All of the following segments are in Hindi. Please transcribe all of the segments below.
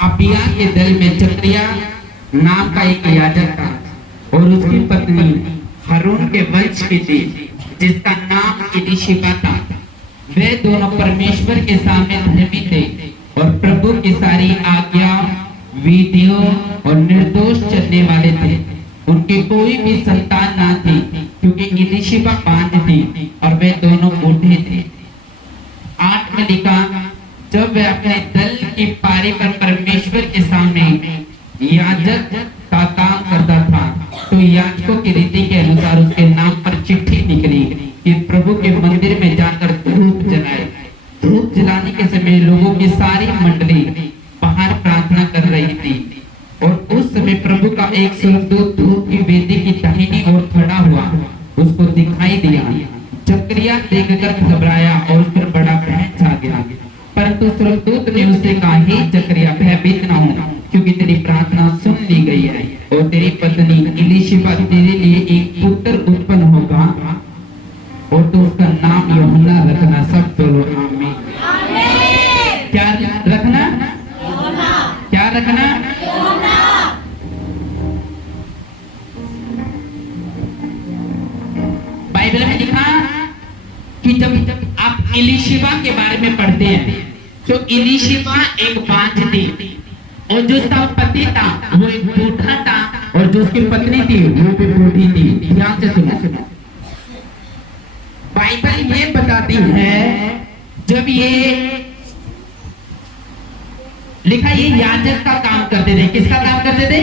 अबिया के दल में जकरिया नाम का एक याजक था और उसकी पत्नी हारून के वंश की थी जिसका नाम एलीशिबा था। वे दोनों परमेश्वर के सामने धर्मी थे और प्रभु की सारी आज्ञा विधियों और निर्दोष चलने वाले थे। उनकी कोई भी संतान ना थी क्योंकि एलीशिबा बांझ थी और वे दोनों बूढ़े थे। 8 में लिखा, जब वे अपने दल की पारी पर परमेश्वर के सामने याजक का काम करता था तो याजकों की रीति के अनुसार उसके नाम पर चिट्ठी निकली कि प्रभु के मंदिर में जाकर धूप जलाए। धूप जलाने के समय लोगों की सारी मंडली बाहर प्रार्थना कर रही थी और उस समय प्रभु का एक स्वर्गदूत धूप की वेदी की दाहिनी ओर खड़ा हुआ उसको दिखाई दिया। जकरिया देखकर घबराया और उस पर बड़ा भय छा गया, परंतु स्वर्गदूत ने उससे कहा, हे जकरिया, भयभीत न हो, क्योंकि तेरी प्रार्थना सुन ली गई है और तेरी पत्नी एलीशिबा तेरे लिए एक पुत्र उत्पन्न होगा और तो उसका नाम यूहन्ना रखना। सब बोलो आमीन। क्या रखना? क्या रखना? बाइबल में लिखा कि जब आप एलीशिबा के बारे में पढ़ते हैं तो एलीशिबा एक बांझ थी और जो उसका पति था वो एक बूढ़ा था और जो उसकी पत्नी थी वो भी बूढ़ी थी। ध्यान से सुनो, बाइबल ये बताती है जब ये लिखा ये याजक का काम करते थे। किसका काम करते थे?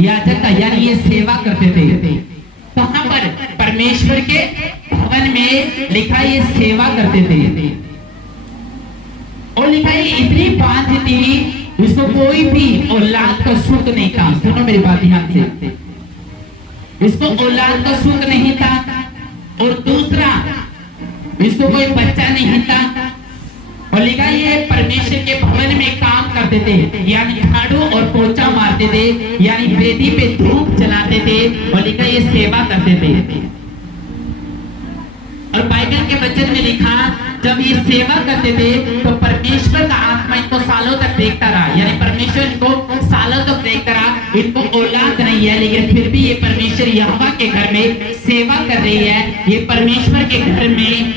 याजक का, यानी ये सेवा करते थे। कहां पर? परमेश्वर के भवन में। लिखा ये सेवा करते थे और लिखा ये इतनी बात थी इसको कोई भी औलाद का सुख नहीं था। सुनो मेरी बात ध्यान से, इसको औलाद का सुख नहीं था और दूसरा इसको कोई बच्चा नहीं था। और लिखा ये परमेश्वर के भवन में काम करते थे, यानी झाड़ू और पोछा मारते थे, यानी वेदी पे धूप जलाते थे और लिखा ये सेवा करते थे। और बाइबल के वचन में लिखा जब ये सेवा करते थे तो परमेश्वर का आत्मा इनको सालों तक देखता रहा, यानी परमेश्वर इनको सालों तक देखता रहा। इनको औलाद नहीं है लेकिन फिर भी ये परमेश्वर यहोवा के घर में सेवा कर रही है। ये परमेश्वर के घर में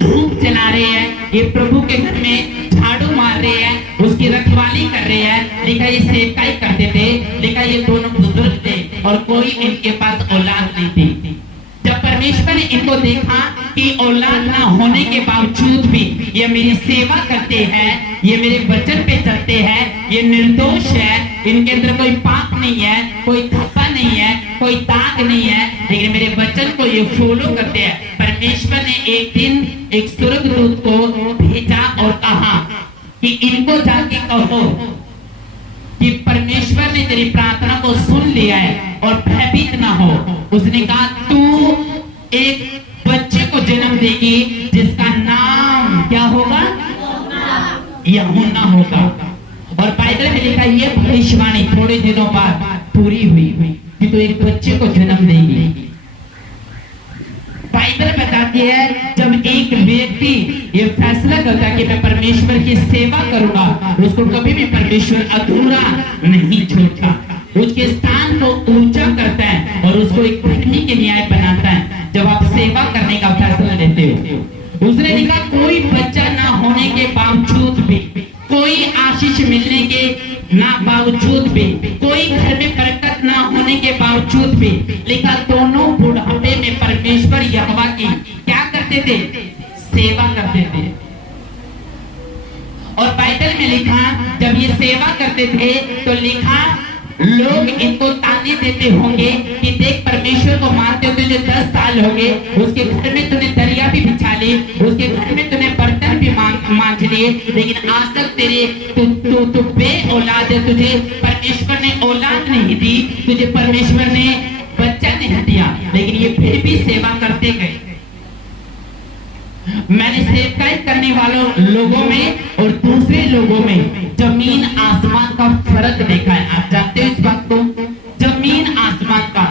धूप जला रहे हैं, ये प्रभु के घर में झाड़ू मार रहे हैं, उसकी रखवाली कर रहे हैं। लिखा ये सेवकाई करते थे। लिखा ये दोनों बुजुर्ग थे और कोई इनके पास औलाद नहीं थी। जब परमेश्वर ने इनको देखा कि औलाद ना होने के बावजूद भी ये मेरी सेवा करते हैं, ये मेरे वचन पे चलते हैं, ये निर्दोष है, इनके अंदर कोई पाप नहीं है, कोई धब्बा नहीं है, कोई दाग नहीं है, लेकिन मेरे वचन को ये फॉलो करते हैं। परमेश्वर ने एक दिन एक स्वर्गदूत को भेजा और कहा कि इनको जाके कहो कि परमेश्वर ने तेरी प्रार्थना को सुन लिया है और भयभीत ना हो। उसने कहा तू एक बच्चे को जन्म देगी जिसका नाम क्या होगा? यूहन्ना होगा। और बाइबल में लिखा ये भविष्यवाणी थोड़े दिनों बाद पूरी हुई कि तू एक बच्चे को जन्म देगी। बाइबल बताती है जब एक व्यक्ति ये फैसला करता है कि मैं परमेश्वर की सेवा करूंगा, उसको कभी भी परमेश्वर अधूरा नहीं छोड़ता, उसके स्थान को ऊंचा करता है और उसको एक धर्मी के न्याय बनाता है। जब आप सेवा करने का फैसला लेते हो, उसने लिखा कोई बच्चा ना होने के बावजूद भी, कोई आशीष मिलने के ना बावजूद भी, कोई घर में बरकत ना होने के बावजूद भी, लिखा दोनों बुढ़ापे में परमेश्वर यहोवा की क्या करते थे? सेवा करते थे। और बाइबल में लिखा जब ये सेवा करते थे तो लिखा लोग इनको ताने देते होंगे कि देख परमेश्वर को मानते हो, तुझे 10 साल हो गए, उसके घर में तूने दरिया भी बिछा ली, उसके घर में तूने बर्तन भी मांझ लिए, लेकिन आज तक तेरे तू बे औलाद है, तुझे परमेश्वर ने औलाद नहीं दी, तुझे परमेश्वर ने बच्चा नहीं दिया, लेकिन ये फिर भी सेवा करते गए। मैंने सेवकाई करने वालों लोगों में और दूसरे लोगों में जमीन आसमान का फर्क देखा है। आप जानते हो इस बात को? जमीन आसमान का।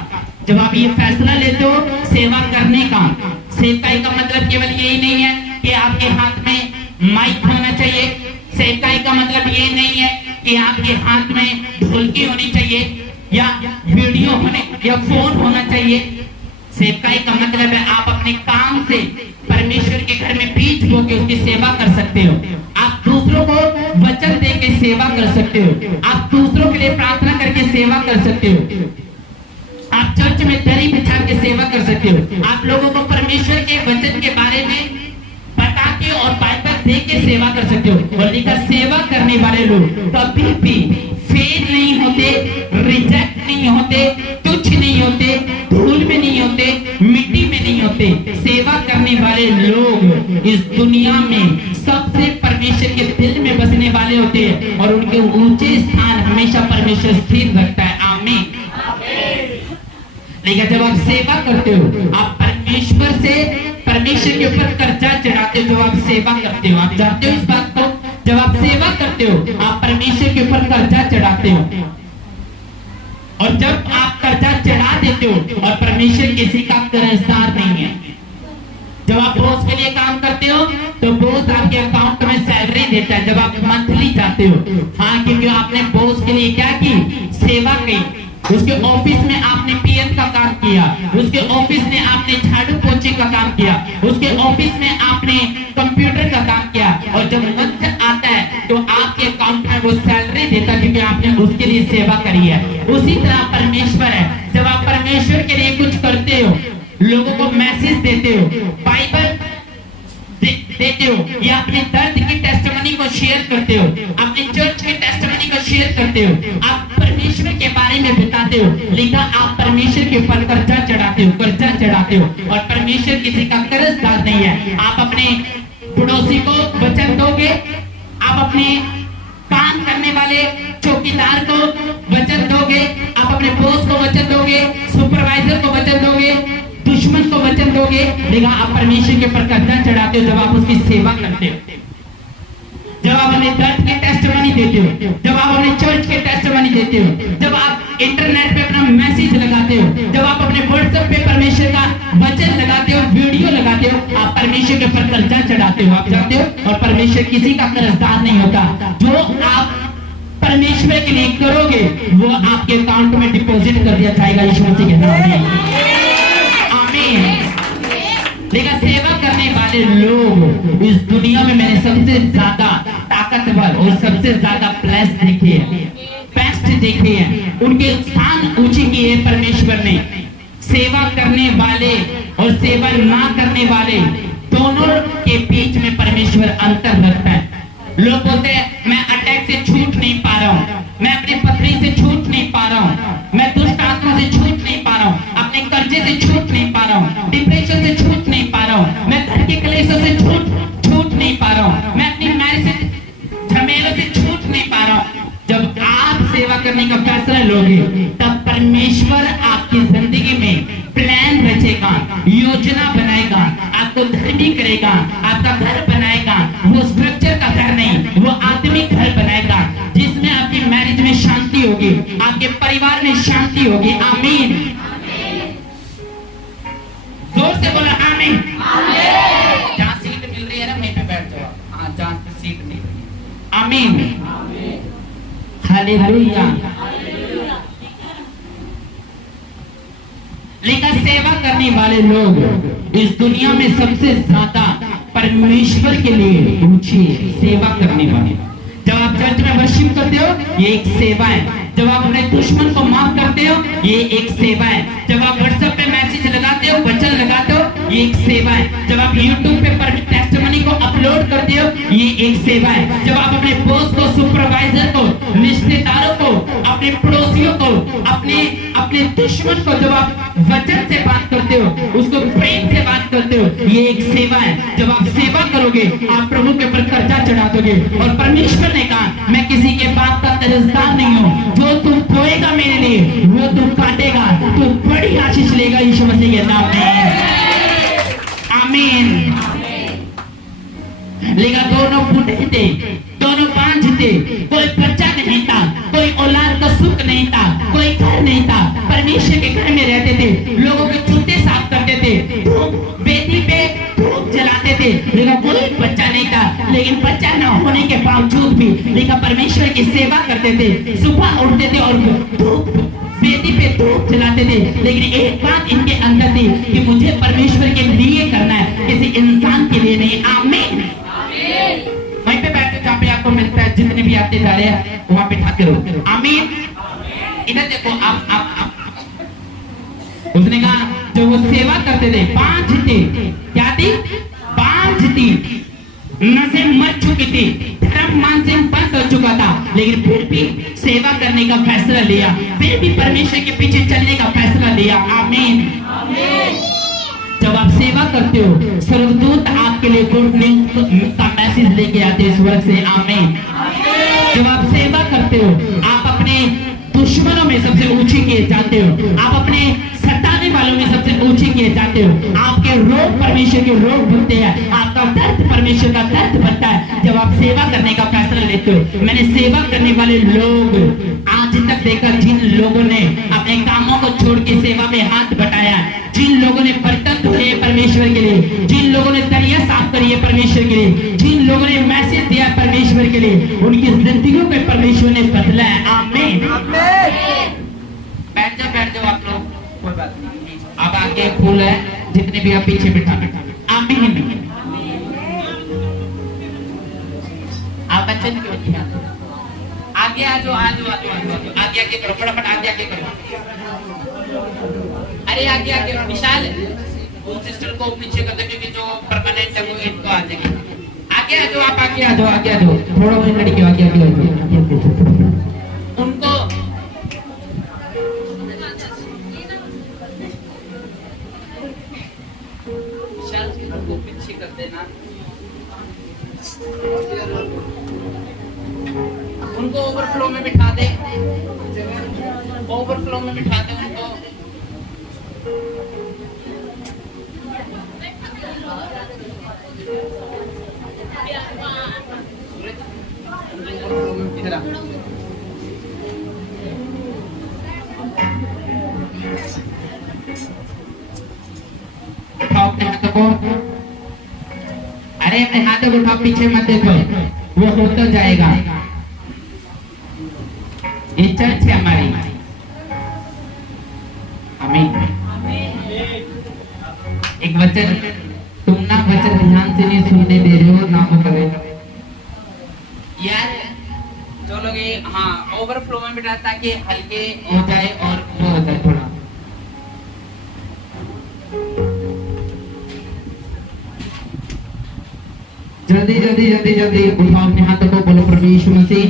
जब आप ये फैसला लेते हो सेवा करने का, सेवकाई का मतलब केवल यही नहीं है कि आपके हाथ में माइक होना चाहिए। सेवकाई का मतलब ये नहीं है कि आपके हाथ में ढोलकी होनी चाहिए या वीडियो होने या फोन होना चाहिए। सेवकाई का मतलब है आप अपने काम से परमेश्वर के घर में बीज बो के उसकी सेवा कर सकते हो। आप दूसरों को वचन दे के सेवा कर सकते हो। आप दूसरों के लिए प्रार्थना करके सेवा कर सकते हो। आप चर्च में दरी बिछा के सेवा कर सकते हो। आप लोगों को परमेश्वर के वचन के बारे में बता के और बाइबल दे के सेवा कर सकते हो। और लिखा सेवा करने वाले लोग कभी भी फेल नहीं होते, रिजेक्ट नहीं होते, तुच्छ नहीं होते, धूल में नहीं होते, मिट्टी में नहीं होते। सेवा करने वाले लोग इस दुनिया में सबसे परमेश्वर के दिल में बसने वाले होते हैं और उनके ऊंचे स्थान हमेशा परमेश्वर स्थिर रखता है। आमीन। लेकिन जब आप सेवा करते हो आप परमेश्वर के ऊपर कर्जा चढ़ाते हो। जब आप सेवा करते हो, आप जानते हो इस बात को, जब आप सेवा करते हो आप परमेश्वर के ऊपर कर्जा चढ़ाते हो। और जब आप कर्जा चढ़ा देते हो और परमेश्वर किसी का कर्जदार नहीं है। जब आप बॉस के लिए काम करते हो तो बॉस आपके अकाउंट में सैलरी देता है जब आप मंथली जाते हो। हाँ, क्योंकि आपने बॉस के लिए क्या की, सेवा की। उसके ऑफिस में आपने पीएन का काम किया, उसके ऑफिस में आपने झाड़ू पोछे का काम किया, उसके ऑफिस में आपने कंप्यूटर का काम किया। और जब मंथ आता है तो आपके अकाउंट में वो सैलरी देता है क्योंकि आपने उसके लिए सेवा करी है। उसी तरह परमेश्वर है, जब आप परमेश्वर के लिए कुछ करते हो, लोगों को मैसेज देते हो, बाइबल देते हो या अपने दर्द की टेस्टिमनी को शेयर करते हो, अपने चर्च के टेस्टिमनी को शेयर करते हो, आप परमेश्वर के बारे में बताते हो। लिखा आप परमेश्वर के ऊपर कर्जा चढ़ाते हो और परमेश्वर किसी का कर्जदार नहीं है। आप अपने पड़ोसी को वचन दोगे, आप अपने काम करने वाले चौकीदार को वचन दोगे, आप अपने बॉस को वचन दोगे, सुपरवाइजर को वचन दोगे, दुश्मन को वचन दोगे। लेकिन आप परमेश्वर के ऊपर कर्जा चढ़ाते हो जब आप उसकी सेवा करते हो, जब आप अपने दर्द के टेस्टिमनी देते हो, जब आप अपने चर्च के टेस्टिमनी देते हो, जब आप इंटरनेट पे अपना मैसेज लगाते हो, जब आप अपने व्हाट्सएप पे परमेश्वर का वचन लगाते हो, वीडियो लगाते हो, आप परमेश्वर के ऊपर कर्जा चढ़ाते हो। आप जानते हो, और परमेश्वर किसी का कर्जदार नहीं होता। जो आप परमेश्वर के लिए करोगे वो आपके अकाउंट में डिपॉजिट कर दिया जाएगा यीशु मसीह के नाम में। लेकिन सेवा करने वाले लोग इस दुनिया में मैंने सबसे ज्यादा ताकतवर और सबसे ज्यादा ब्लेस्ड देखे हैं, बेस्ट देखे हैं। उनके स्थान ऊंचे किए हैं परमेश्वर ने। सेवा करने वाले और सेवा ना करने वाले दोनों के बीच में परमेश्वर अंतर रखता है। लोग बोलते हैं मैं अटैक से छूट नहीं पा रहा हूँ, मैं अपनी पत्नी से छूट नहीं पा रहा हूँ, मैं दुष्ट आत्मा से छूट नहीं पा रहा हूँ, अपने कर्जे से छूट नहीं पा रहा हूँ, डिप्रेशन से छूट नहीं पा रहा हूँ, मैं घर के क्लेशों से छूट नहीं पा रहा हूँ, मैं अपनी मैरिज से झमेलों से छूट नहीं पा रहा हूँ। जब आप सेवा करने का फैसला लोगे तब परमेश्वर आपकी जिंदगी में प्लान रचेगा, योजना बनाएगा, आपको धर्मी करेगा, आपका घर बनाएगा। वो स्ट्रक्चर का घर नहीं, वो आत्मिक घर बनाएगा जिसमें आपकी मैरिज में शांति होगी, आपके परिवार में शांति होगी। आमीन। जोर से बोला आमीन। जहाँ सीट मिल रही है ना वहीं पे बैठ जाओ। हाँ, जहाँ पे सीट मिल रही है। आमीन। हालेलुया। लेकिन सेवा करने वाले लोग इस दुनिया में सबसे ज्यादा परमेश्वर के लिए ऊंची सेवा करने वाले। जब आप चर्च में वर्शिप करते हो ये एक सेवा है। जब आप अपने दुश्मन को माफ करते हो ये एक सेवा है। जब आप व्हाट्सएप पे मैसेज लगाते हो, वचन लगाते हो, ये एक सेवा है। जब आप यूट्यूब पे टेस्टिमनी को अपलोड करते हो ये एक सेवा है। जब आप अपने बॉस को, सुपरवाइजर को, रिश्तेदारों को, अपने पड़ोसियों को, अपने दुश्मन को जब आप वचन से बात करते हो, उसको प्रेम से बात करते हो, ये एक सेवा है। जब आप सेवा करोगे आप प्रभु के ऊपर कर्जा चढ़ा दोगे। और परमेश्वर ने कहा मैं किसी के बाप का कर्जदार नहीं हूँ, जो तू बोएगा मेरे लिए वो तू काटेगा, तू बड़ी आशीष लेगा यीशु मसीह के नाम में। आमीन। लेकिन दोनों बूढ़े थे, दोनों बांझ थे, कोई बच्चा नहीं था, कोई औलाद का सुख नहीं था, कोई घर नहीं था, परमेश्वर के घर में रहते थे, लोगों के जूते साफ करते थे, वेदी पे धूप जलाते थे, थे, लेकिन कोई बच्चा नहीं था, लेकिन बच्चा न होने के बावजूद भी लेकिन परमेश्वर की सेवा करते थे। सुबह उठते थे और धूप वेदी पे धूप जलाते थे, लेकिन एक बात इनके अंदर थी कि मुझे परमेश्वर के लिए करना है, किसी इंसान के लिए नहीं। आमीन। वहीं पे बैठे जहाँ पे आपको मिलता है, जितने भी आते जा रहे हैं वहां पे ठाके रहो। आमीन। इधर देखो, आप उसने कहा जब वो सेवा करते थे, 5 थी, क्या थी? 5 थी, नसें मर चुकी थी, धर्म मान से बंद हो चुका था, लेकिन फिर भी सेवा करने का फैसला लिया, फिर भी परमेश्वर के पीछे चलने का फैसला लिया। आमीन। जब आप सेवा करते हो, स्वर्गदूत आपके लिए गुड न्यूज का मैसेज लेके आते हैं स्वर्ग से। आमीन। जब आप सेवा करते हो, आप अपने दुश्मनों में सबसे ऊंची किए जाते हो, आप अपने सताने वालों में सबसे ऊंची किए जाते हो, आपके रोग परमेश्वर के रोग बनते हैं, आपका दर्द परमेश्वर का दर्द बनता है जब आप सेवा करने का फैसला लेते हो। मैंने सेवा करने वाले लोग आज तक देखा, जिन लोगों ने अपने कामों को छोड़ के सेवा में हाथ बटाया, जिन लोगों ने बर्तन धोए परमेश्वर के लिए, जिन लोगों ने दरिया साफ करी है परमेश्वर के लिए, जिन लोगों ने मैसेज दिया परमेश्वर के लिए, उनकी जिंदगियों को परमेश्वर ने बदला है। आमीन। बैठ जाओ आप लोग, कोई बात नहीं। अब आगे फूल है, जितने भी आप पीछे बिठा। आमीन। आप बच्चन क्यों नहीं आते? आगे आ जाओ, आगे करो, फटाफट आगे करो। अरे आगे विशाल, वो सिस्टर को पीछे कर दे, क्योंकि जो परमानेंट है वो इनको आ जाएगी। आगे आ जाओ, आप आगे आ जाओ, थोड़ा वही लड़की आगे आ जाओ। उनको विशाल को पीछे कर देना, उनको ओवरफ्लो में बिठा दे, ओवरफ्लो में बिठा दे उनको। उठाओ अपने हाथों को, अरे अपने हाथों को उठाओ, पीछे मत देखो, वो होता जाएगा। ये चर्च है हमारी। आमीन। एक वचन, तुम ना वचन ध्यान से नहीं सुनने दे रहे हो, ना वो करे यार। जो लोग हाँ ओवरफ्लो में बिठा, ताकि हल्के हो जाए और वो हो जाए थोड़ा। जल्दी उठाओ अपने हाथों को, बोलो प्रभु यीशु मसीह,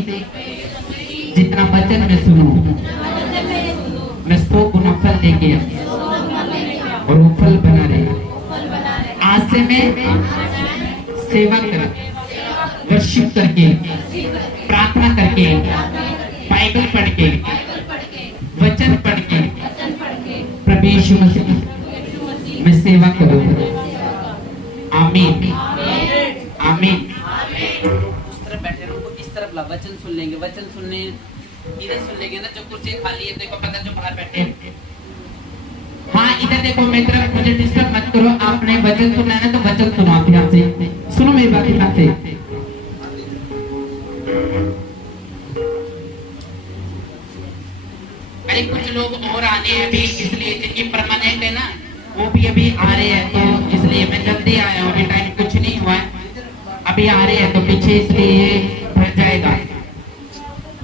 जितना वचन में सुनो मैं 100 गुना फल लेके और वो फल बना रहे। आज से मैं सेवा कर, वर्शिप करके, प्रार्थना करके, बाइबल पढ़ के, वचन पढ़ के, प्रभु यीशु मसीह मैं सेवा करूंगा। आमीन। आमीन। उस तरफ बैठे रहो, इस तरफ ला, वचन सुन लेंगे, वचन सुनने इधर सुन लेंगे ना, जो कुर्सी खाली है देखो, पता जो बाहर बैठे हैं। हाँ इधर देखो, मेरी तरफ मुझे डिस्टर्ब मत करो, आपने वचन सुनना है ना तो वचन सुनो, आप ध्यान से सुनो मेरी बात ध्यान से। अरे कुछ लोग और आने हैं अभी, इसलिए जिनकी परमानेंट है ना वो भी अभी आ रहे हैं, तो इसलिए मैं जल्दी आया हूँ, अभी टाइम कुछ नहीं हुआ है, अभी आ रहे हैं तो पीछे इसलिए भर जाएगा।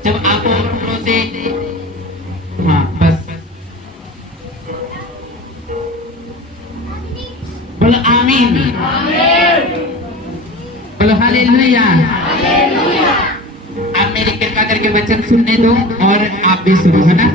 जब आप ओवरफ्लो से, हाँ बस बोलो आमीन, बोलो हालेलुया। आप मेरी कृपा करके वचन सुनने दो और आप भी सुनो, है ना।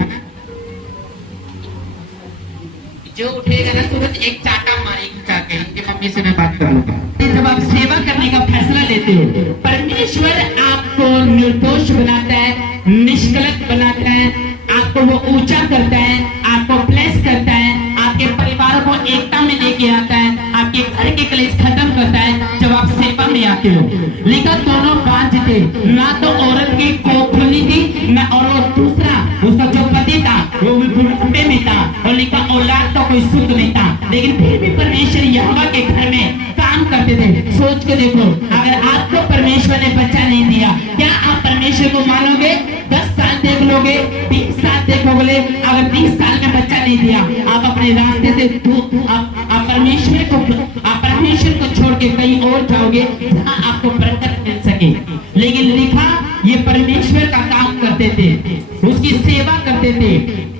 जो उठेगा ना तुरंत एक चाटा मारेगी जाके, इनकी मम्मी से मैं बात कर लूंगा। जब आप सेवा करने का फैसला लेते हो, परमेश्वर आपको निर्दोष बनाता है, निष्कलंक बनाता है, आपको वो ऊंचा करता है, आपको ब्लेस करता है, आपके परिवार को एकता में लेके आता है, आपके घर के कलेश खत्म करता है जब आप सेवा में आते हो। लेकिन दोनों बांझ थे, ना तो औरत की कोख खुली थी, ना और वो दूसरा उसका जो पति था वो भी बुढ़ापे में था, और लेकिन औलाद तो कोई सुख नहीं था, लेकिन फिर भी परमेश्वर यहोवा के घर में काम काम करते थे। सोच के देखो, अगर आपको परमेश्वर ने बच्चा नहीं दिया, क्या आप परमेश्वर को मानोगे? 10 साल देख लोगे, 20 साल देखोगे, अगर 20 साल में बच्चा नहीं दिया, आप अपने रास्ते से आप परमेश्वर को छोड़ के कहीं और जाओगे जहाँ आपको बरकत मिल सके। लेकिन लिखा, ये परमेश्वर का काम करते थे, उसकी सेवा करते थे,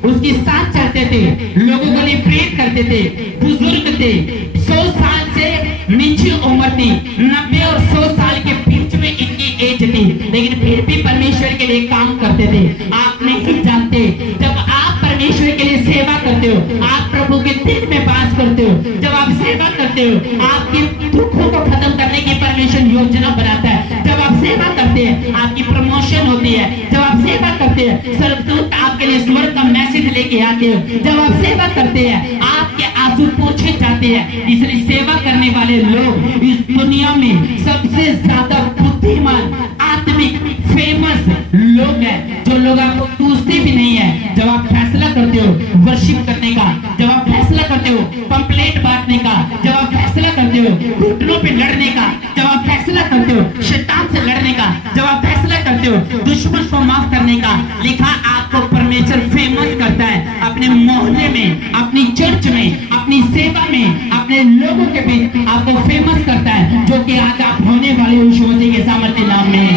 उसके साथ चलते थे, लोगों को लिए प्रेरित करते थे। बुजुर्ग थे, 100 साल से नीचे उम्र थी, 90 और 100 साल के बीच में इनकी एज थी, लेकिन फिर भी परमेश्वर के लिए काम करते थे। आप नहीं जानते, जब आप परमेश्वर के लिए सेवा करते हो, आप प्रभु के दिल में वास करते हो, जब आप सेवा करते हो, आपके दुखों को खत्म करने की परमेश्वर योजना बनाता है। जब आप सेवा करते हैं, आपकी प्रमोशन होती है। जब आप सेवा करते हैं, स्वर्गदूत आपके लिए स्वर्ग का मैसेज लेके आते हो। जब आप सेवा करते हैं, आपके आंसू पोंछे जाते हैं। इसलिए सेवा करने वाले लोग इस दुनिया में सबसे ज्यादा बुद्धिमान, आत्मिक, फेमस लोग हैं, जो लोग आपको पूछते भी नहीं है। जब आप फैसला करते हो वर्शिप करने का, जब आप फैसला करते हो पंपलेट बांटने का, जब आप फैसला करते हो घुटनों पे लड़ने का, जब आप फैसला करते हो शैतान से लड़ने का, जब आप फैसला करते हो दुश्मन को माफ करने का, लिखा आपको परमेश्वर फेमस करता है। अपने मोहल्ले में, अपनी चर्च में, अपनी सेवा में, अपने लोगों के बीच आपको फेमस करता है, जो कि आज आप होने वाले यीशु मसीह के सामर्थ्य नाम में।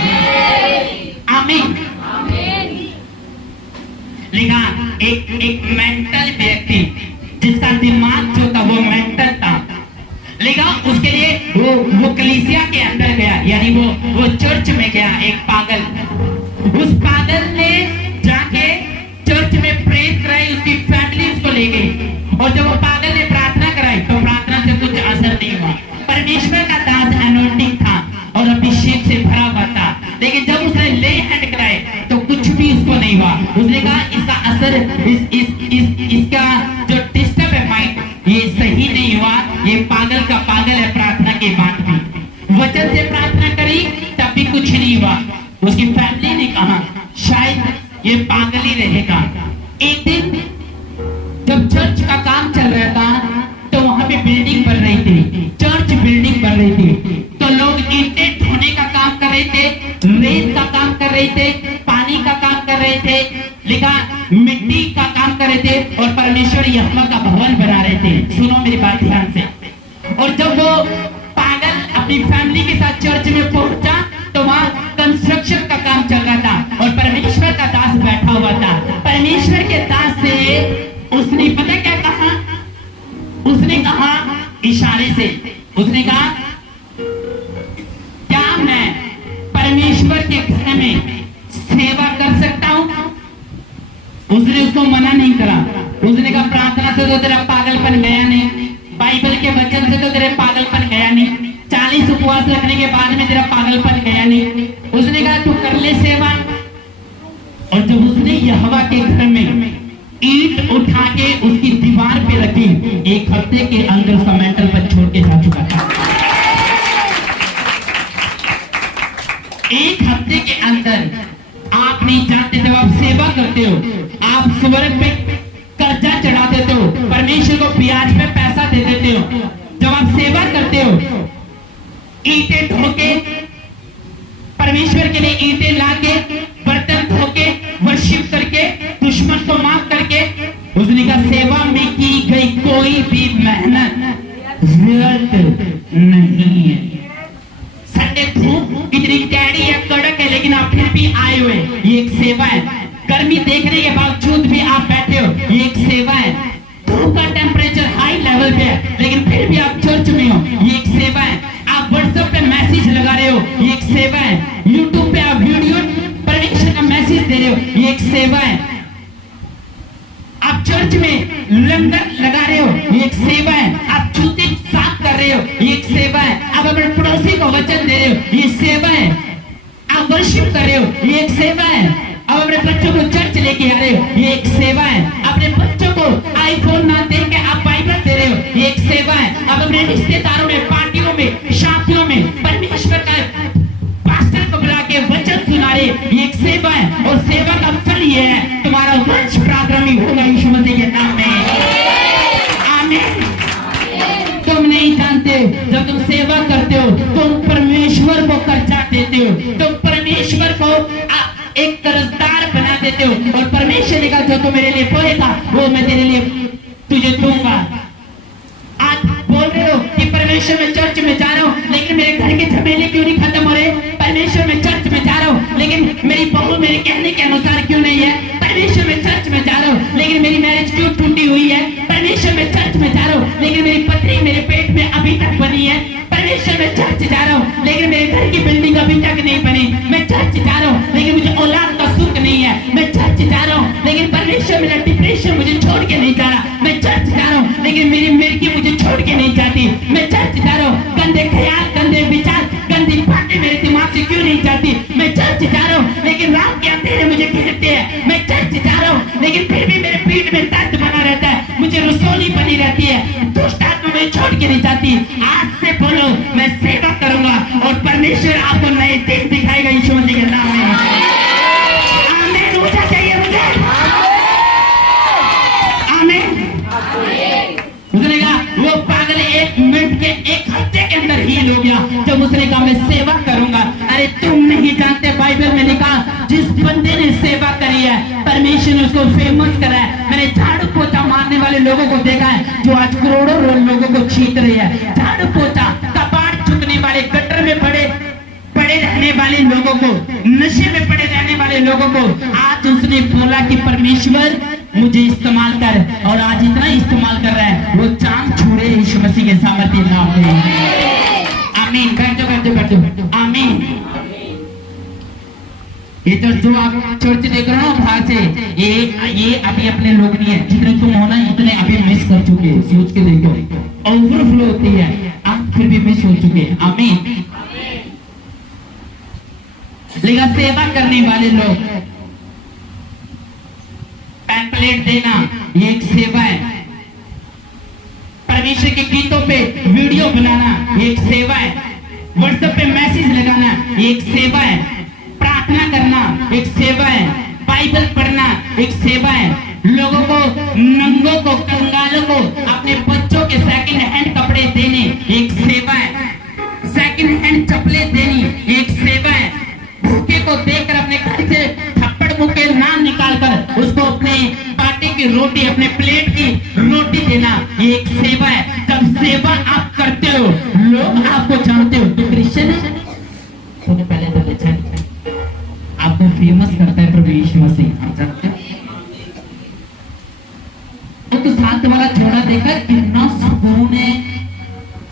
आमीन। लिखा, एक मेंटल व्यक्ति जिसका दिमाग जो था वो मेंटल था, लेकिन उसके लिए वो कलीसिया के अंदर गया, यानी वो चर्च में गया। एक पागल, उस पागल ने जाके चर्च में प्रेयर कराई, उसकी फैमिली उसको ले गई। और जब वो पागल ने प्रार्थना कराई तो प्रार्थना से कुछ असर नहीं हुआ। परमेश्वर का दास अनॉइंटिंग था और अभिषेक से भरा हुआ था, लेकिन जब उसने ले हैंड कराए तो कुछ भी उसको नहीं हुआ। उसने कहा इसका असर, इसका जो डिस्टर्ब है माइंड, ये सही नहीं हुआ, ये पागल का पागल है। प्रार्थना के बाद भी वचन से प्रार्थना करी तब भी कुछ नहीं हुआ। उसकी फैमिली ने कहा शायद ये पागल ही रहेगा। एक दिन जब चर्च का काम चल रहा था तो वहां पे बिल्डिंग बन रही थी, चर्च बिल्डिंग बन रही थी, तो लोग ईंटें ढोने का काम कर रहे थे, रेत का काम कर रहे थे, पानी का काम कर रहे थे, लिखा मिट्टी का काम कर रहे थे, और परमेश्वर यहोवा का भवन बना रहे थे। सुनो मेरी बात ध्यान से। और जब वो पागल अपनी फैमिली के साथ चर्च में पहुंचा तो वहां कंस्ट्रक्शन का काम चल रहा था और परमेश्वर का दास बैठा हुआ था। परमेश्वर के दास से उसने पता क्या कहा? उसने कहा इशारे से, उसने कहा क्या मैं परमेश्वर के घर में सेवा कर सकता हूं? उसने उसको मना नहीं करा। उसने कहा प्रार्थना से तो तेरा पागलपन गया नहीं, बाइबल के वचन से तो तेरा पागलपन गया नहीं, 40 उपवास रखने के बाद में तेरा पागलपन गया नहीं। उसने कहा तू कर ले सेवा। और जब उसने यहोवा के घर में ईंट उठा के उसकी दीवार पे रखी, 1 हफ्ते के अंदर उसका मेंटल पर छोड़ के जा चुका था। 1 हफ्ते के अंदर। आप नहीं जानते, जब आप सेवा करते हो, आप स्वर्ग पे कर्जा चढ़ा देते हो, परमेश्वर को ब्याज पे पैसा दे देते हो। जब आप सेवा करते हो, ईंटें ढोके, परमेश्वर के लिए ईंटें लाके, बर्तन धोके, वर्शिप करके, दुश्मन को माफ करके, उसने कहा सेवा में की गई कोई भी मेहनत व्यर्थ नहीं है। संडे धूप इतनी कैडी है, कड़क है, लेकिन आप फिर भी आए हुए, ये एक सेवा है। गर्मी देखने के बावजूद भी आप बैठे हो, ये एक सेवा है। धूप का टेम्परेचर हाई लेवल पे है, लेकिन फिर भी आप चर्च में हो, ये एक सेवा है। आप व्हाट्सएप पे मैसेज लगा रहे हो, ये एक सेवा है। यूट्यूब पे आप वीडियो परमेश्वर का मैसेज दे रहे हो, ये एक सेवा है। आप चर्च में लंगर लगा रहे हो, ये एक सेवा है। आप जूते साफ कर रहे हो, ये एक सेवा है। आप अपने पड़ोसी को वचन दे रहे हो, ये सेवा है। आप वर्शिप कर रहे हो, ये एक सेवा है। आप अपने बच्चों को चर्च लेके आ रहे हो, ये एक सेवा है। अपने बच्चों को आईफोन ना दे के आप बाइबल दे रहे हो, ये एक सेवा है। आप अपने रिश्तेदारों में, पार्टियों में, शादियों में परमेश्वर का पास्टर को बुला के वचन सुना रहे, ये एक सेवा है। और सेवा का फल ये है, तुम्हारा वंश पराक्रमी होगा यीशु मसीह के नाम में। आमीन। तुम नहीं जानते, जब तुम सेवा हो, तुम परमेश्वर को एक कर्जदार बना देते हो, और परमेश्वर ने कहा जो तू मेरे लिए बोलेगा वो मैं तेरे लिए तुझे दूंगा। आज बोल रहे हो कि परमेश्वर मैं चर्च में जा रहा हूँ, लेकिन मेरे घर के झमेले क्यों नहीं खत्म हो रहे? परमेश्वर मैं चर्च में जा रहा हूँ, लेकिन मेरी बहू मेरे कहने के अनुसार क्यों नहीं है? परमेश्वर मैं चर्च में जा रहा हूँ, लेकिन मेरी मैरिज क्यों टूटी हुई है? परमेश्वर मैं चर्च में जा रहा हूँ, लेकिन मेरी पत्नी मेरे पेट में अभी तक बनी है। परमेश्वर मैं चर्च जा रहा हूँ, लेकिन मेरे घर की बिल्डिंग अभी तक नहीं बनी। मैं चर्च जा रहा हूँ, लेकिन मुझे औलाद का सुख नहीं है। मैं चर्च जा रहा हूँ, लेकिन परमेश्वर मेरा डिप्रेशन मुझे छोड़ के नहीं जा रहा। मैं चर्च जा रहा हूँ, लेकिन मेरी मिर्गी मुझे छोड़ के नहीं जाती। मैं चर्च जा रहा हूँ, गंदे ख्याल, गंदे विचार, गंदी बातें मेरे दिमाग से क्यों नहीं जाती? मैं चर्च जा रहा हूँ, लेकिन रात के अंधेरे मुझे घेरते हैं। मैं चर्च जा रहा हूँ, लेकिन फिर भी मेरे पीठ में दर्द बना रहता है, मुझे रसोली बनी रहती है, दुष्ट आत्मा मुझे छोड़ के नहीं जाती। आज से बोलो मैं सेवा करूंगा और परमेश्वर आपको नए दिन दिखाएगा यीशु मसीह के नाम में। आमीन। मुझे चाहिए, मुझे आमीन। उसने कहा वो पागल 1 मिनट के 1 हफ्ते के अंदर हील हो गया जब उसने कहा मैं सेवा करूंगा। अरे तुम नहीं जानते, बाइबल में लिखा जिस बंदे ने सेवा करी है परमेश्वर ने उसको फेमस करा है। मैंने झाड़ू पोछा मारने वाले लोगों को देखा है जो आज करोड़ों लोगों को छीट रहे हैं। झाड़ू पोछा, कपाट चुकने वाले, गटर में पड़े रहने वाले लोगों को, नशे में पड़े रहने वाले लोगों को आज उसने बोला कि परमेश्वर मुझे इस्तेमाल कर, और आज इतना इस्तेमाल कर रहा है वो चांद छूड़े यीशु मसीह के सामर्थ्य नाम में। आमीन। कर दो आमीन। ये जो आप चर्च देख रहे हो बाहर से, ये अभी अपने लोग नहीं है। जितने तुम हो ना इतने अभी मिस कर चुके, सोच के देखो, ओवरफ्लो होती है, आप फिर भी मिस हो चुके। आमीन। लेकिन सेवा करने वाले लोग, पैम्पलेट देना ये एक सेवा है। परमेश्वर के गीतों पे वीडियो बनाना ये एक सेवा है। व्हाट्सएप पे मैसेज लगाना ये एक सेवा है। प्रार्थना करना एक सेवा है। बाइबल पढ़ना एक सेवा है। लोगों को, नंगों को, कंगालों को अपने बच्चों के सेकंड हैंड कपड़े देने एक सेवा है। सेकंड हैंड चप्पलें देनी एक सेवा है। भूखे को देखकर अपने घर से थप्पड़ मुंह के नाम निकालकर उसको अपने बाटे की रोटी, अपने प्लेट की रोटी देना ये एक सेवा है। जब सेवा आप करते हो लोग आपको जानते हो तो क्रिश्चियन है, तो पहले तो अच्छा आपको फेमस करता है प्रभु यीशु मसीह। आप जानते हो तो साथ वाला जोड़ा देखकर कितना सुकून है।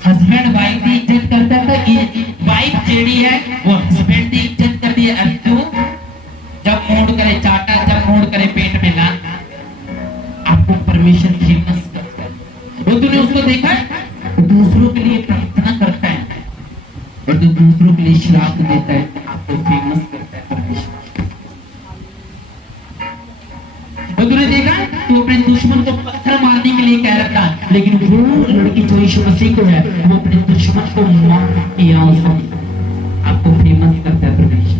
हस्बैंड वाइफ की इज्जत करता है तो वाइफ जेड़ी है वो हस्बैंड की इज्जत करती है। अब तो जब मूड करे चाटा, जब मूड करे पेट में ला, आपको परमेश्वर फेमस करता है। वो तूने उसको देखा है दूसरों के लिए प्रार्थना करता है और जो दूसरों के लिए श्राप देता है आपको फेमस करता है परमेश्वर। और तूने देखा तो अपने दुश्मन को पत्थर मारने के लिए कह रखा, लेकिन वो लड़की जो यीशु मसीह को है वो अपने दुश्मन को मार किया, आपको फेमस करता है परमेश्वर।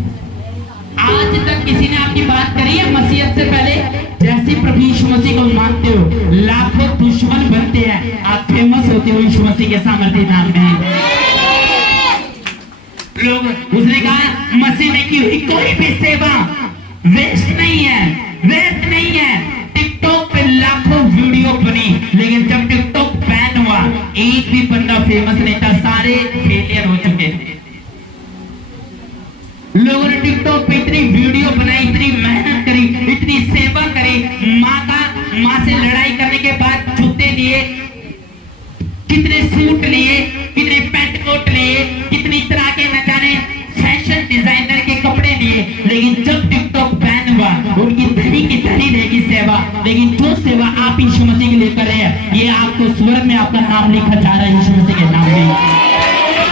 आज तक किसी ने आपकी बात करी है मसीहत से पहले? जैसे प्रभु यीशु मसीह को मानते हो लाखों दुश्मन बनते हैं, आप फेमस होते हो यीशु मसीह के सामर्थ्य नाम में। लोग, उसने कहा मसीह ने की हुई कोई भी सेवा वेस्ट नहीं है, व्यर्थ नहीं है। टिकटॉक पे लाखों वीडियो बनी, लेकिन जब टिकटॉक बैन हुआ एक भी बंदा फेमस नहीं था, सारे फेलियर हो चुके थे। लोगों ने टिकटॉक पे इतनी वीडियो बनाई, इतनी मेहनत करी, इतनी सेवा करी, माँ से लड़ाई करने के बाद जूते लिए, कितने सूट लिए, कितने पेंट कोट लिए, कितनी तरह के न जाने फैशन डिजाइनर के कपड़े लिए, लेकिन जब टिकटॉक बैन हुआ उनकी धनी की धनी रहेगी सेवा। लेकिन जो सेवा आप यीशु मसीह के लिए कर रहे हैं ये आपको स्वर्ग में आपका नाम लिखा जा रहा है यीशु मसीह के नाम में।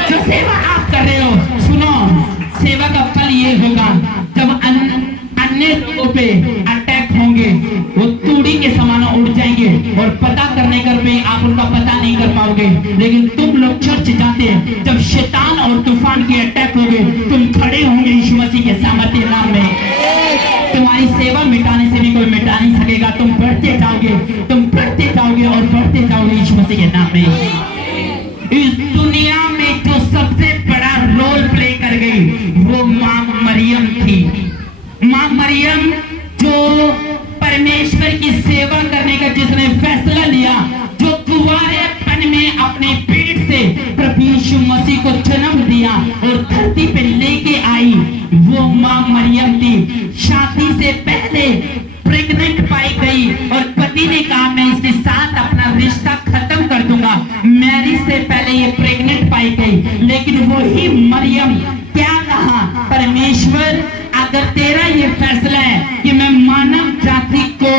जो सेवा आप कर रहे हो, सुनो, सेवा का फल ये होगा जब अन्य लोगों पे अटैक होंगे वो तूड़ी के समान उड़ जाएंगे और पता करने कर पे आप उनका पता नहीं कर पाओगे। लेकिन तुम लोग चर्च जाते जब शैतान और तूफान के अटैक होंगे तुम खड़े होंगे यीशु मसीह के सामर्थ्य नाम में। तुम्हारी सेवा मिटाने से भी कोई मिटा नहीं सकेगा। तुम बढ़ते जाओगे, तुम बढ़ते जाओगे और बढ़ते जाओगे यीशु मसीह के नाम में। इस दुनिया में जो सबसे बड़ा रोल प्ले कर गई वो मां मरियम थी। मां मरियम जो परमेश्वर की सेवा करने का जिसने फैसला लिया, जो कुंवारेपन में अपने पेट से प्रभु यीशु मसीह को जन्म दिया और धरती पे लेके आई, वो मां मरियम थी। शादी से पहले प्रेग्नेंट पाई गई और पति ने कहा मैं इसके साथ अपना रिश्ता खत्म कर दूंगा। मैरिज से पहले ये प्रेग्नेंट पाई गई, लेकिन वही मरियम क्या कहा, परमेश्वर अगर तेरा ये फैसला है कि मैं मानव जाति को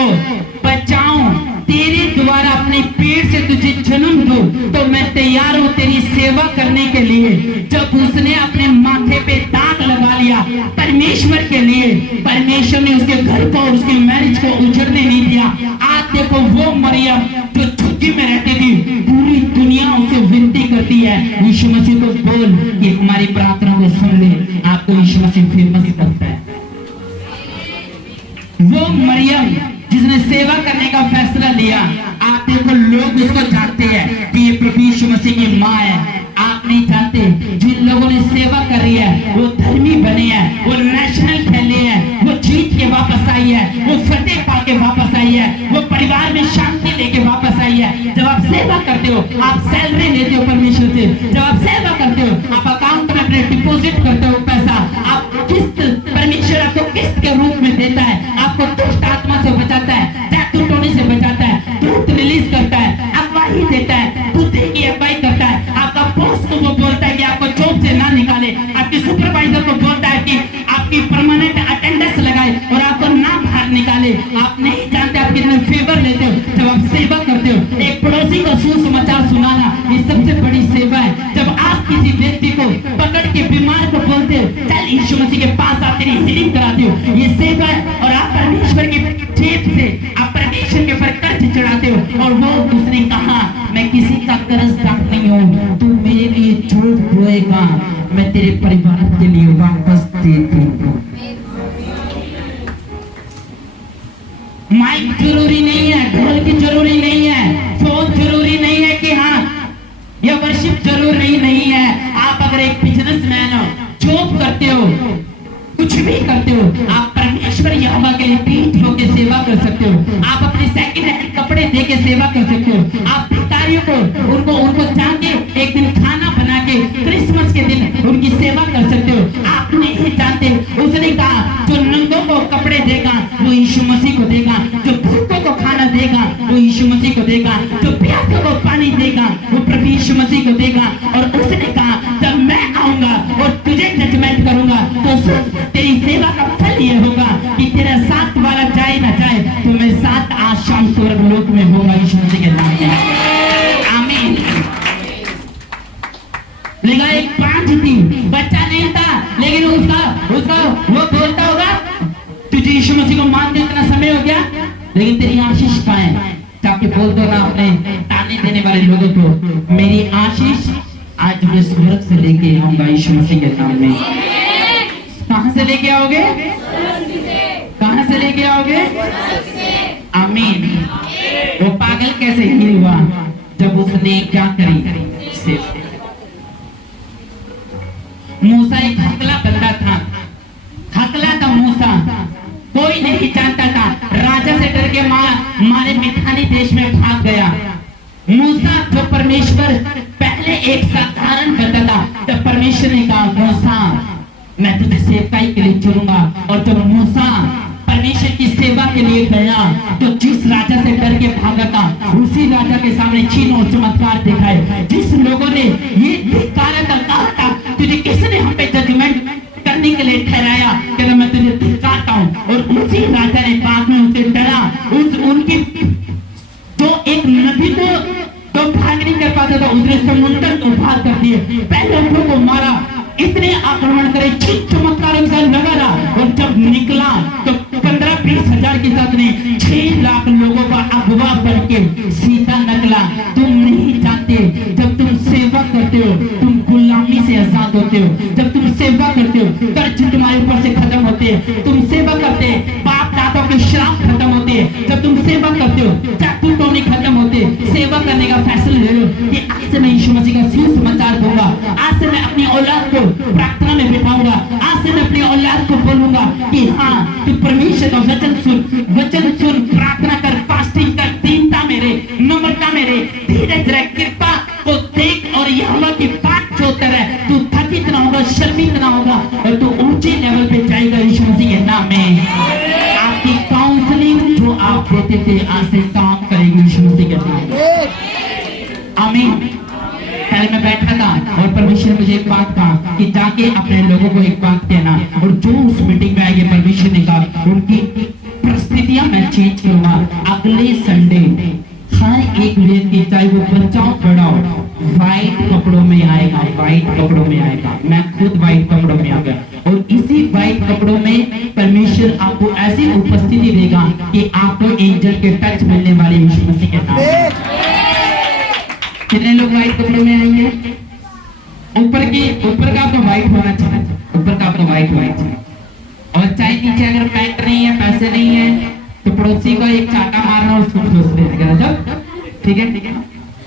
बचाऊं, तेरे द्वारा अपने पेट से तुझे जन्म दूं, तो मैं तैयार हूं तेरी सेवा करने के लिए। जब उसने अपने माथे पे दाग लगा लिया परमेश्वर के लिए, परमेश्वर ने उसके घर को और उसके मैरिज को उजड़ने नहीं दिया। आज देखो वो मरियम जो झुग्गी में रहती थी, पूरी दुनिया उसे विनती करती है यीशु मसीह को बोल कि हमारी प्रार्थना को सुन ले, आपको यीशु मसीह फेमस करता है। वो मरियम जिसने सेवा करने का फैसला लिया, आप देखो लोग उसको जानते हैं कि ये प्रभु यीशु मसीह की माँ है। आप नहीं जानते जिन लोगों ने सेवा कर रही है वो धर्मी बने हैं, वो नेशनल खेले हैं, वो जीत के वापस आई है, वो फतेह पा के वापस आई है, वो परिवार में शांति लेके वापस आई है। जब आप सेवा करते हो, आप सैलरी लेते हो परमेश्वर से, जब आप सेवा करते हो, आप अकाउंट में अपने डिपॉजिट करते हो पैसा, आप किस्त, परमेश्वर आपको किस्त के रूप में देता है, आपको दुष्ट आत्मा से बचाता है, जादू टोने से बचाता है, दूत रिलीज करता है, अगवाही देता है, बुद्धि की अगवाई करता है। आपका बॉस को वो बोलता है कि आपको जॉब से ना निकाले, आपके सुपरवाइजर को बोलता है कि आपकी परमानेंट अटेंडेंस लगाए और आपको ना बाहर निकाले। आप नहीं जानते आप कितने फेवर लेते हो जब आप सेवा करते हो। एक पड़ोसी को सुसमाचार सुनाना ये सबसे बड़ी सेवा है। जब आप किसी व्यक्ति को पकड़ के बीमार को बोलते हो चल यीशु मसीह के पास आप तेरी हीलिंग कराते हो, ये सेवा है। और आप परमेश्वर की जेब से आप परमेश्वर के ऊपर कर्ज चढ़ाते हो। और वो उसने कहा मैं किसी का कर्जदार नहीं हूँ, तू मेरे लिए जो बोएगा मैं तेरे परिवार के लिए वापस दे दूंगा। माइक जरूरी नहीं है, ढोल की जरूरी नहीं है, फोन जरूरी नहीं है कि हाँ यह वर्शिप जरूरी नहीं है। आप अगर एक बिजनेसमैन हो, जॉब करते हो, कुछ भी करते हो, आप परमेश्वर यहोवा के लिए पीठ होकर सेवा कर सकते हो। आप अपने सेकंड हैंड कपड़े दे के सेवा कर सकते हो। आप भिखारियों को उनको जाके एक दिन खाना बना के क्रिसमस के दिन उनकी सेवा कर सकते हो। आप नहीं जानते, उसने कहा जो नंगों को कपड़े देगा वो यीशु मसीह को देगा, जो भूखों को खाना देगा वो यीशु मसीह को देगा, जो प्यासों को पानी देगा वो प्रभु यीशु मसीह को देगा। और उसने कहा जब मैं आऊंगा और तुझे जजमेंट करूंगा तो तेरी सेवा का फल ये होगा कि तेरा साथ वाला जाए ना जाए तो मैं साथ आज शाम स्वर्ग लोक में होगा यीशु मसीह के नाम में। आमीन। लेकिन एक पांच थी, बच्चा नहीं था, लेकिन उसका वो बोलता होगा तुझे यीशु मसीह को मानते इतना समय हो गया, लेकिन तेरी आशीष पाए जाके बोल दो ना अपने ताने देने वाले लोगों को, मेरी आशीष आज मैं स्वर्ग से लेके आऊंगा यीशु मसीह के नाम में। कहां से लेके आओगे? कहां से लेके आओगे? आमीन। वो पागल कैसे हील हुआ? जब उसने क्या करी? सेवा। मूसा एक हकला बंदा था, हकला था मूसा, कोई नहीं जानता था, राजा से डर के मारे मिठानी देश में भाग गया। मूसा जो परमेश्वर पहले एक साधारण बंदा था, तब परमेश्वर ने कहा मूसा मैं तुझे सेवकाई के लिए चुनूंगा। और जब मूसा परमेश्वर की सेवा के लिए गया तो जिस राजा से डर के भागा था उसी राजा के सामने चिन्ह और चमत्कार दिखाए। जिस लोगों ने ये धिक्कारा कहा था तुझे किसने हम पे जजमेंट करने के लिए ठहराया, कहना मैं तुझे धिक्कारता हूँ। और उसी राजा ने बाद में उनसे डरा, उनकी जो एक नबी को तो भाग नहीं कर पाता था उसने समुद्र को पार कर दिए, पहले लोगों को मारा, इतने आक्रमण करे, चमत्कारों के साथ लगा रहा। और जब निकला तो 15-20 हजार के साथ ने 6 लाख लोगों का अगवा बन के सीधा निकला। तुम नहीं जानते जब तुम सेवा करते हो तुम गुलामी से आजाद होते हो। जब तुम सेवा करते हो कर्ज तुम्हारे ऊपर से खत्म होते हैं। तुम सेवा करते बाप दादा के श्राप खत्म होते हैं। जब तुम सेवा करते हो चाकू टोने खत्म होते। सेवा करने का फैसला ले लो कि आज से मैं यीशु मसीह का सुसमाचार दूंगा, आज से मैं अपनी औलाद को प्रार्थना में बिठाऊंगा, आज आज से मैं अपनी औलाद को बोलूंगा कि हाँ तू परमेश्वर का वचन सुन, प्रार्थना कर, फास्टिंग कर, दीनता मेरे, नम्रता मेरे, धीरज रख, कृपा को देख और यहोवा की बात जोता रहे। तू थकित ना होगा, शर्मिंद ना होगा और तू ऊंचे लेवल पे जाएगा यीशु मसीह के नाम में। आपकी काउंसलिंग जो आप देते थे आज से काम करेगी यीशु मसीह के नाम में। आमीन। कल मैं बैठा था और परमेश्वर ने मुझे एक बात कहा कि जाके अपने लोगों को एक बात कहना, और जो उस मीटिंग में आएंगे परमेश्वर ने कहा उनकी परिस्थितियां मैं चेंज करूंगा। अगले संडे हर एक व्यक्ति चाहे वो बच्चा हो बड़ा हो व्हाइट कपड़ों में आएगा, व्हाइट कपड़ों में आएगा। मैं खुद व्हाइट कपड़ों में आ गया और इसी व्हाइट कपड़ों में परमेश्वर आपको ऐसी उपस्थिति देगा कि आपको एंजल के टच मिलने वाले यीशु मसीह के नाम में। कितने लोग व्हाइट कपड़ों में आएंगे? ऊपर का आपका व्हाइट होना चाहिए, ऊपर का आपका व्हाइट चाहिए। और चाहे नीचे अगर पैंट नहीं है, पैसे नहीं है तो पड़ोसी को एक चाटा मारना और उसको ठोस देना, जब ठीक है।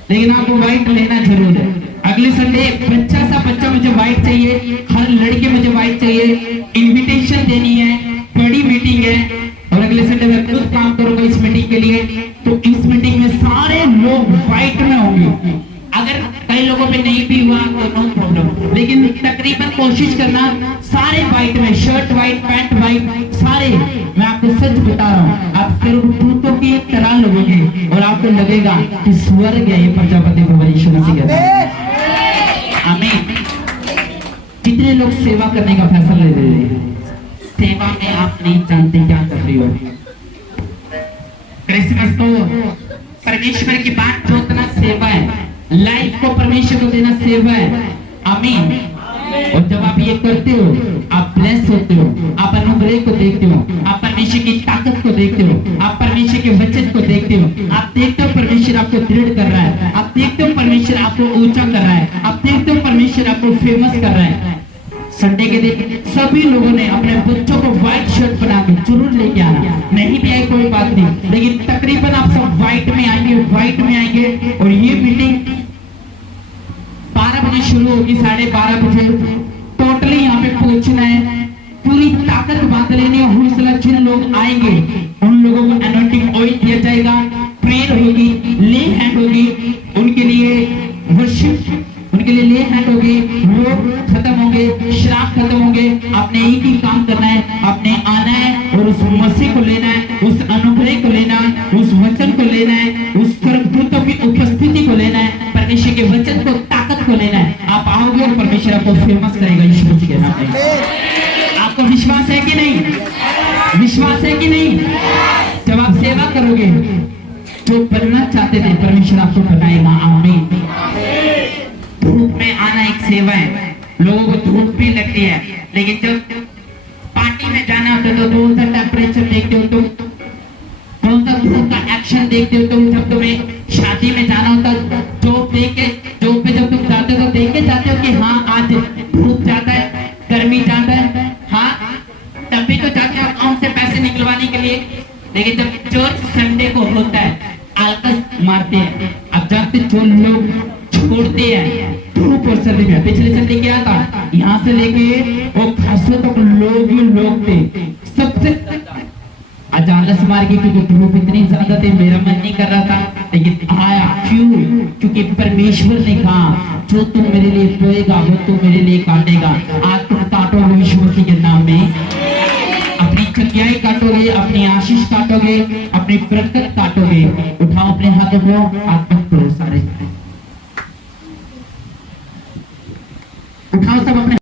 लेकिन आपको व्हाइट लेना जरूर है। अगले संडे बच्चा मुझे व्हाइट चाहिए, हर लड़के मुझे व्हाइट चाहिए, इनविटेशन देनी है, बड़ी मीटिंग है और अगले संडे मैं खुद काम करूंगा इस मीटिंग के लिए। तो इस मीटिंग में सारे लोग व्हाइट में होंगे। अगर कई लोगों पे नहीं भी हुआ तो नो प्रॉब्लम, लेकिन तकरीबन कोशिश करना सारे व्हाइट में, शर्ट व्हाइट, पैंट व्हाइट, सारे। मैं आपको सच बता रहा हूँ, आप स्वर्गदूतों की तरह लगोगे और आपको लगेगा कि स्वर्ग है ये प्रजापति भवन यीशु मसीह कहता है। आमीन। कितने लोग सेवा करने का फैसला ले रहे हैं? सेवा में आप नहीं जानते क्या कर रही हो। क्रिसमस को परमेश्वर की बात जोतना सेवा है, लाइफ को परमेश्वर को देना सेवा है। आमीन। और जब आप ये करते हो आप ब्लेस होते हो, आप अनुग्रह को देखते हो, आप परमेश्वर की ताकत को देखते हो, आप परमेश्वर के वचन को देखते हो, आप देखते हो परमेश्वर आपको दृढ़ कर रहा है, आप देखते हो परमेश्वर आपको ऊंचा कर रहा है, आप देखते हो परमेश्वर आपको फेमस कर रहा है। संडे के दिन सभी लोगों ने अपने बच्चों को व्हाइट शर्ट बना के जरूर लेके आना। नहीं भी आए कोई बात नहीं, लेकिन तकरीबन आप सब व्हाइट में आएंगे, व्हाइट में आएंगे। और ये मीटिंग 12 बजे शुरू होगी, 12:30 बजे टोटली यहाँ पे पहुंचना है, पूरी ताकत बांध लेनी है। हौसला जिन लोग आएंगे उन लोगों को एनॉइंटिंग ऑयल दिया जाएगा, प्रेयर होगी, ले हैंड होगी, उनके लिए वर्शिप, उनके लिए ले हैंड होगी, रोग खत्म होंगे, श्राप खत्म होंगे। आपने एक ही काम करना है, आपने आना है और उस मसीह को लेना है, उस अनुग्रह को लेना है, उस वचन को लेना है, उस स्वर्गदूतों की उपस्थिति को लेना है, परमेश्वर के वचन को, ताकत को लेना है। आप आओगे और परमेश्वर आपको फेमस करेगा यीशु मसीह के नाम में। आपको विश्वास है कि नहीं? विश्वास है कि नहीं? जब आप सेवा करोगे जो बनना चाहते थे परमेश्वर आपको बनाएगा। आमीन। धूप में आना एक सेवा है। लोगों को धूप भी लगती है, लेकिन जब पार्टी में जाना होता है तो कौन सा टेम्परेचर देखते हो तुम, कौन सा धूप का एक्शन देखते हो तुम। जब तुम्हें शादी में जाना होता है, जॉब पे जब तुम जाते हो तो देख के जाते हो कि हाँ आज धूप जाता है, गर्मी जाता है, हाँ तब भी तो जाते हो अकाउंट से पैसे निकलवाने के लिए। लेकिन जब चर्च संडे को होता है आलकस मारते हैं। अब जानते जो लोग छोड़ते हैं धूप और सर्दी में, पिछले संडे क्या था, यहाँ से लेके वो खासों तक लोग थे सबसे। आज आलस मार के क्योंकि धूप इतनी ज्यादा थी, मेरा मन नहीं कर रहा था, लेकिन आया। क्यों? क्योंकि परमेश्वर ने कहा जो तुम मेरे लिए बोएगा वो तुम मेरे लिए काटेगा। आज तुम काटोगे यीशु मसीह के नाम में, अपनी चकियाई काटोगे, अपनी आशीष काटोगे, अपनी बरकत काटोगे। उठाओ अपने हाथों को, आत्मा करो सारे, उठाओ सब अपने